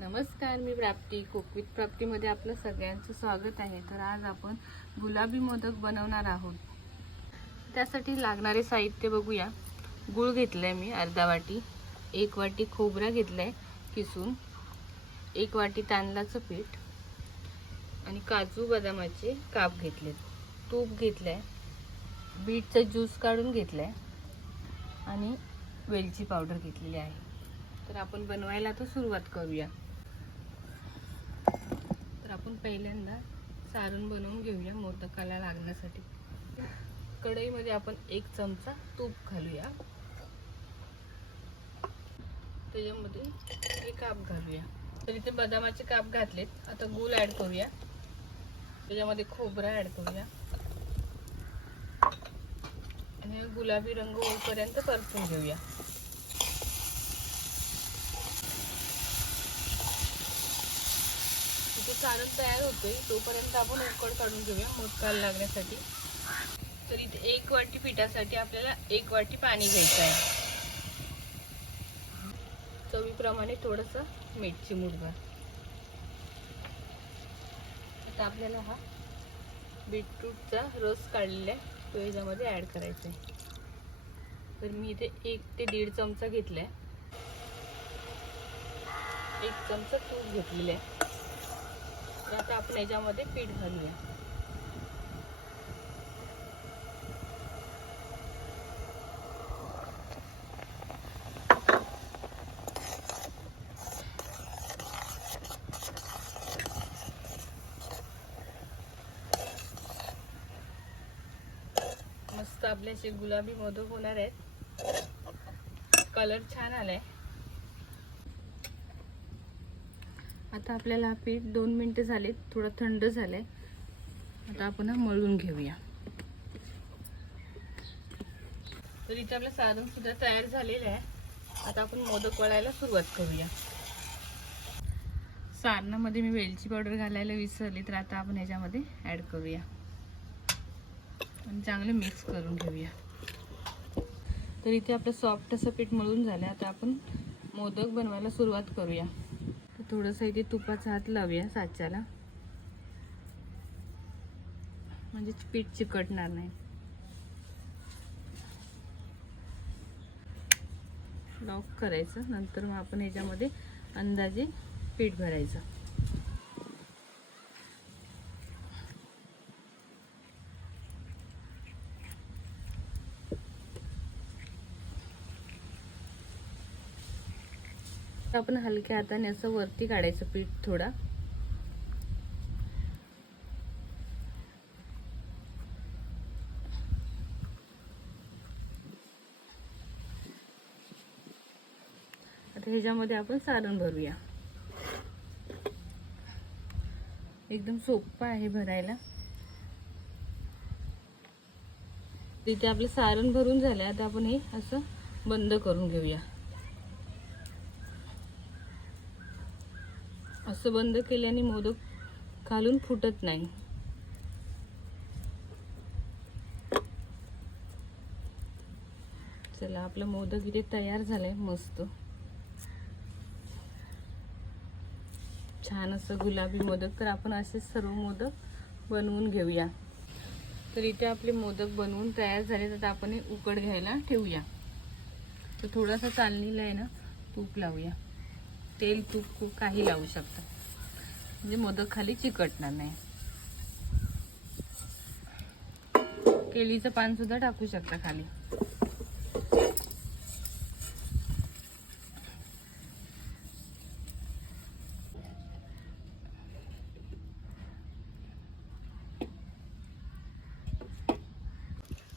नमस्कार मी प्राप्ती. कोकवीत प्राप्तीमध्ये आपलं सगळ्यांचं स्वागत आहे. तर आज आपण गुलाबी मोदक बनवणार आहोत. त्यासाठी लागणारे साहित्य बघूया. गूळ आहे मी अर्धा वाटी. एक वाटी खोबरा घेतलाय किसून. एक वाटी तांदळाचं पीठ. आणि काजू बदामाचे काप घेतलेत. तूप घेतलंय. बीटचा ज्यूस काढून घेतलाय. आणि वेलची पावडर घेतलेली आहे. तर आपण बनवायला तर सुरुवात करूया. आपण पहिल्यांदा सारण बनवून घेऊया मोदकाला लागण्यासाठी. कढईमध्ये आपण एक चमचा तूप घालूया. त्याच्यामध्ये हे काप घालूया. तर इथे बदामाचे काप घातलेत. आता गुळ ऍड करूया. त्याच्यामध्ये खोबरा ऍड करूया. आणि गुलाबी रंग होईपर्यंत परतून घेऊया. इथे तयार होतोय. तोपर्यंत आपण उकड काढून घेऊया मोदकाला लागण्यासाठी. तर इथे एक वाटी पिठासाठी आपल्याला एक वाटी पाणी घ्यायचं आहे. चवीप्रमाणे थोडस मिरची मुरगा आता आपल्याला हा बीटरूटचा रस काढलेला आहे तो याच्यामध्ये ॲड करायचा आहे तर मी इथे एक ते दीड चमचा घेतलाय. एक चमचा तूप घेतलेला आहे. तर आता आपण याच्यामध्ये पीठ घालूया. मस्त आपले गुलाबी मोदक होणार आहेत. कलर छान आलाय. आता आपल्याला हा पीठ दोन मिनटं झाले थोडं थंड झालंय. आता आपण हा मळून घेऊया. तर इथे आपलं सारण सुद्धा तयार झालेलं आहे. आता आपण मोदक वळायला सुरुवात करूया. सारणामध्ये मी वेलची पावडर घालायला विसरली तर आता आपण ह्याच्यामध्ये ॲड करूया. आणि चांगलं मिक्स करून घेऊया. तर इथे आपलं सॉफ्ट असं पीठ मळून झालं आता आपण मोदक बनवायला सुरुवात करूया. थोडंसं इथे तुपाचा हात लावूया साच्याला. म्हणजे पीठ चिकटणार नाही. लॉक करायचं. नंतर मग आपण याच्यामध्ये अंदाजे पीठ भरायचं. आपण हलक्या हाताने असं वरती काढायचं पीठ थोडा. आता ह्याच्यामध्ये आपण सारण भरूया. एकदम सोपं आहे भरायला. तिथे आपलं सारण भरून झालं आता आपण हे असं बंद करून घेऊया. असं बंद केल्याने मोदक खालून फुटत नाही. चला आपलं मोदक इथे तयार झालंय मस्त. छान असं गुलाबी मोदक. तर आपण असे सर्व मोदक बनवून घेऊया. तर इथे आपले मोदक बनवून तयार झाले तर आपण हे उकड घ्यायला ठेवूया. तर थोडासा चालणीला आहे ना तूप लावूया. तेल तूप खूप काही लावू शकता. म्हणजे मोदक खाली चिकटणार नाही. केळीचं पान सुद्धा टाकू शकता खाली.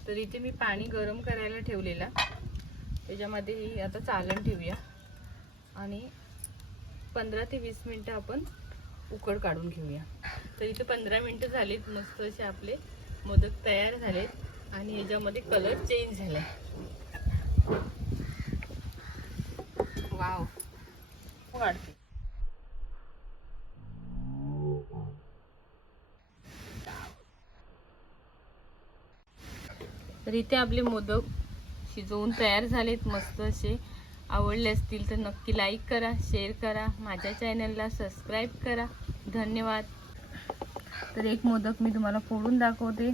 तर इथे मी पाणी गरम करायला ठेवलेला. त्याच्यामध्ये ही आता चालण ठेवूया. आणि पंधरा ते वीस मिनटं आपण उकड काढून घेऊया. तर इथे पंधरा मिनटं झालीत मस्त असे आपले मोदक तयार झालेत आणि याच्यामध्ये कलर चेंज झाला वाव वाढते. तर इथे आपले मोदक शिजवून तयार झालेत मस्त असे. आवडले असतील तर नक्की लाईक करा शेअर करा माझ्या चॅनलला सबस्क्राईब करा. धन्यवाद. तर एक मोदक मी तुम्हाला फोडून दाखवते.